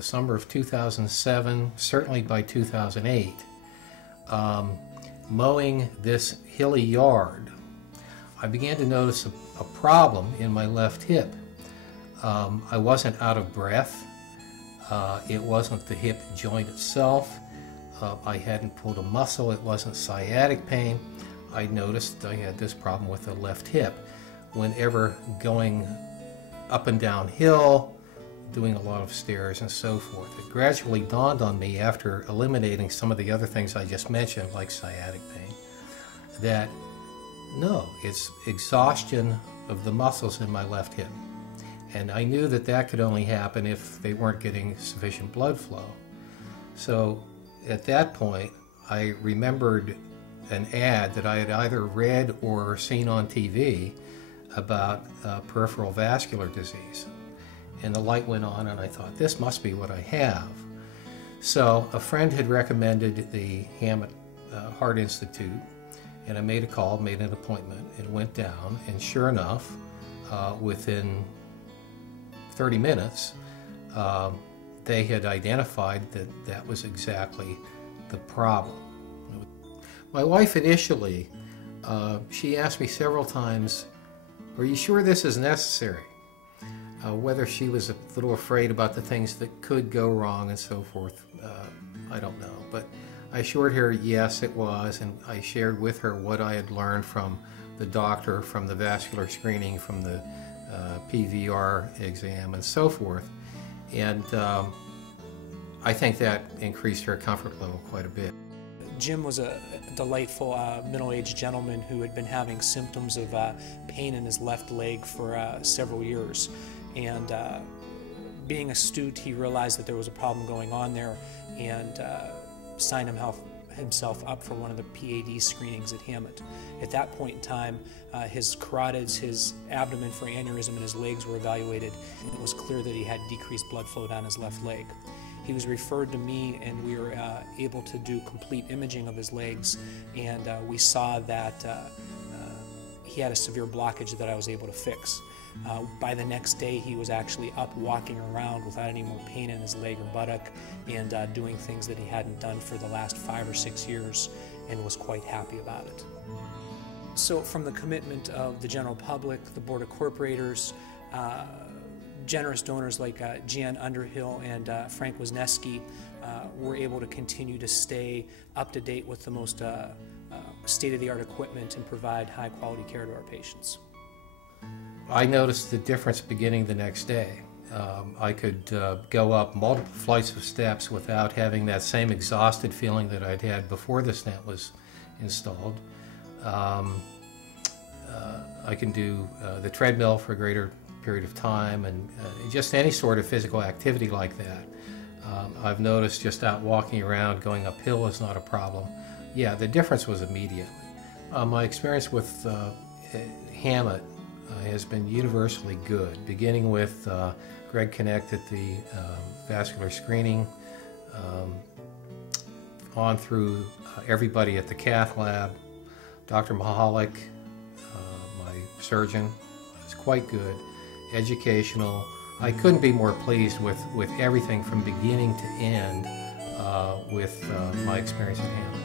the summer of 2007, certainly by 2008, mowing this hilly yard, I began to notice a problem in my left hip. I wasn't out of breath. It wasn't the hip joint itself. I hadn't pulled a muscle. It wasn't sciatic pain. I noticed I had this problem with the left hip. Whenever going up and down hill, doing a lot of stairs and so forth. It gradually dawned on me after eliminating some of the other things I just mentioned, like sciatic pain, that no, it's exhaustion of the muscles in my left hip. And I knew that that could only happen if they weren't getting sufficient blood flow. So at that point, I remembered an ad that I had either read or seen on TV about peripheral vascular disease. And the light went on and I thought, this must be what I have. So a friend had recommended the Hamot Heart Institute, and I made a call, made an appointment, and went down, and sure enough, within 30 minutes, they had identified that that was exactly the problem. My wife initially, she asked me several times, are you sure this is necessary? Whether she was a little afraid about the things that could go wrong and so forth, I don't know. But I assured her yes, it was, and I shared with her what I had learned from the doctor, from the vascular screening, from the PVR exam, and so forth. And I think that increased her comfort level quite a bit. Jim was a delightful middle-aged gentleman who had been having symptoms of pain in his left leg for several years. And being astute, he realized that there was a problem going on there and signed himself up for one of the PAD screenings at Hamot. At that point in time, his carotids, his abdomen for aneurysm, and his legs were evaluated, and it was clear that he had decreased blood flow down his left leg. He was referred to me, and we were able to do complete imaging of his legs, and we saw that he had a severe blockage that I was able to fix. By the next day, he was actually up walking around without any more pain in his leg or buttock, and doing things that he hadn't done for the last 5 or 6 years, and was quite happy about it. So from the commitment of the general public, the Board of Corporators, generous donors like Jan Underhill and Frank Wisniewski were able to continue to stay up to date with the most state-of-the-art equipment and provide high-quality care to our patients. I noticed the difference beginning the next day. I could go up multiple flights of steps without having that same exhausted feeling that I'd had before the stent was installed. I can do the treadmill for a greater period of time, and just any sort of physical activity like that. I've noticed just out walking around, going uphill is not a problem. Yeah, the difference was immediate. My experience with Hamot has been universally good, beginning with Greg Connect at the vascular screening, on through everybody at the cath lab. Dr. Mahalik, my surgeon, is quite good, educational. I couldn't be more pleased with everything from beginning to end with my experience at Hamot.